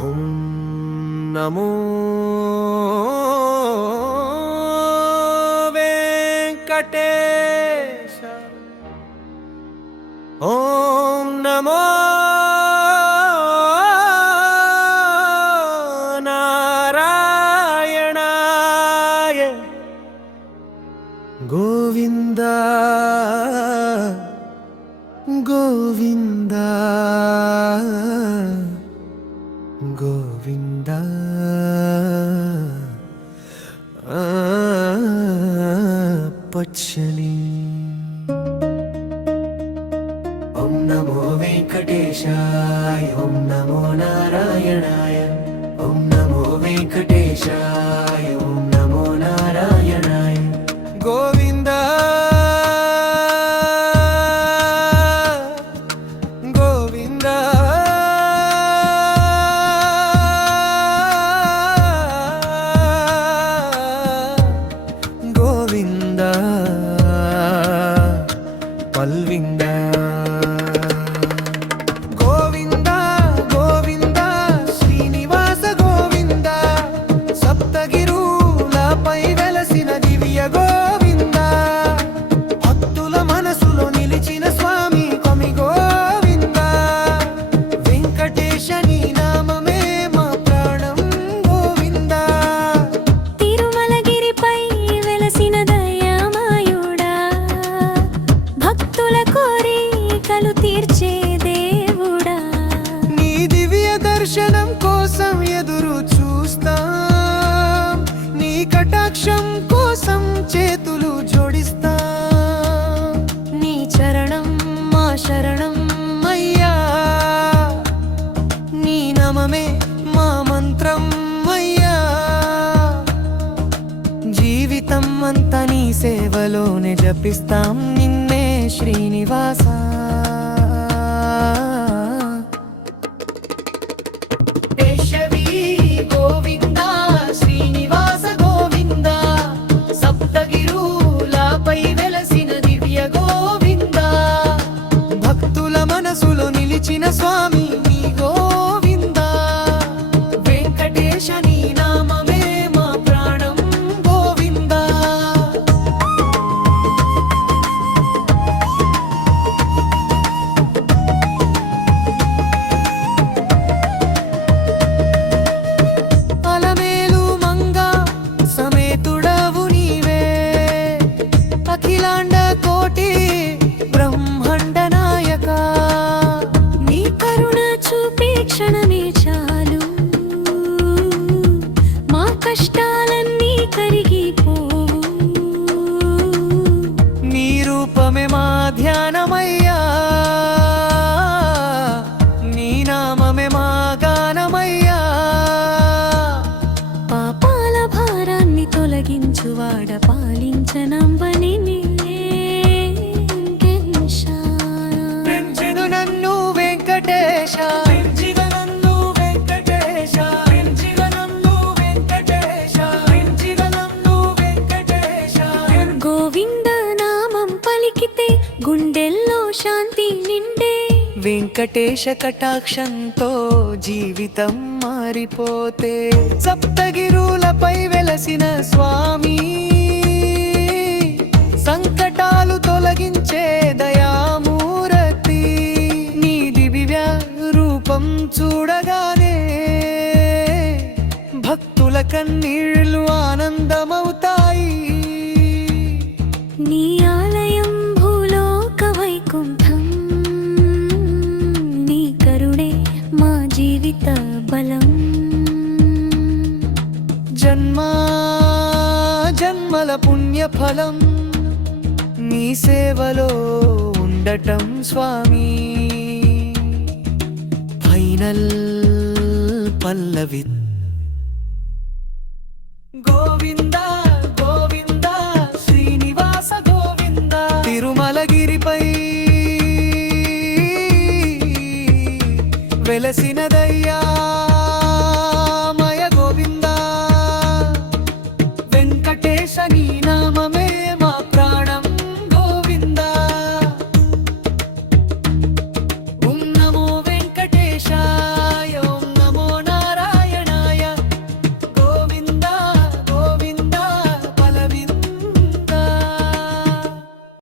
ఓం నమో వెంకటేశ. ఓం నమో నారాయణాయ. గోవింద గోవింద గోవింద పచ్చని. ఓం నమో వెంకటేశాయ. ఓం నమో నారాయణాయ. ఓం నమో వెంకటేశాయ. ఓం నమో నారాయణాయ. గోవింద గోవింద గోవింద పల్వింద. గోవింద గోవింద శ్రీనివాస గోవింద. సప్తగిరులపై వెలసిన దివ్య గోవింద. భక్తుల మనసులో నిలిచిన స్వామి కొమి గోవింద. వెంకటేశ నీ నామమే మా ప్రాణం గోవింద. తిరుమలగిరిపై వెలసిన దయామయుడా, భక్తుల కోరికలు తీర్చే దేవుడా. నీ దివ్య దర్శనం కోసం ఎదురు చూస్తాం. నీ కటాక్షం కోసం చేతులు జోడిస్తాం. నీ చరణం మా శరణం అయ్యా నీ నామమే మా మంత్రం అయ్యా. జీవితం అంతా నీ సేవలోనే జపిస్తాం నిన్నే శ్రీనివాస. కేశవి గోవింద శ్రీనివాస గోవింద. సప్తగిరులపై వెలసిన దివ్య గోవింద. భక్తుల మనసులో నిలిచిన స్వామి నీ గోవింద. వెంకటేశ నీ నామమే మా ప్రాణం గోవింద. అలమేలు మంగ సమేతుడవు నీవే. అఖిలాండ కోటి బ్రహ్మాండ నాయక. నీ కరుణ చూపే క్షణమే చాలు, మా కష్టాలన్నీ కరిగిపోవు. నీ రూపమే మా ధ్యానమయ్యా. నీ నామమే మా గానమయ్యా. పాపాల భారాన్ని తొలగించువాడ పాలించనంబని పెంచెను నన్ను వెంకటేశ. పెంచిగా నన్ను వెంకటేశ. పెంచిగా నన్ను వెంకటేశ. పెంచిగా నన్ను వెంకటేశ. గోవింద నామం పలికితే గుండెల్లో శాంతి నిండే. వెంకటేశ కటాక్షంతో జీవితం మారిపోతే. సప్తగిరులపై వెలసిన స్వామి సంకటాలు తొలగించే దయామూరతి. నీ దివ్య రూపం చూడగానే భక్తుల కన్నీళ్లు ఆనందమవుతాయి. నీ ఆలయం భూలోక వైకుంఠం. నీ కరుణే మా జీవిత బలం. జన్మా జన్మల పుణ్యఫలం నీ సేవలో ఉండటం స్వామి. ఫైనల్ పల్లవి. గోవింద గోవింద శ్రీనివాస గోవింద. తిరుమలగిరిపై వెలసిన దయ్యా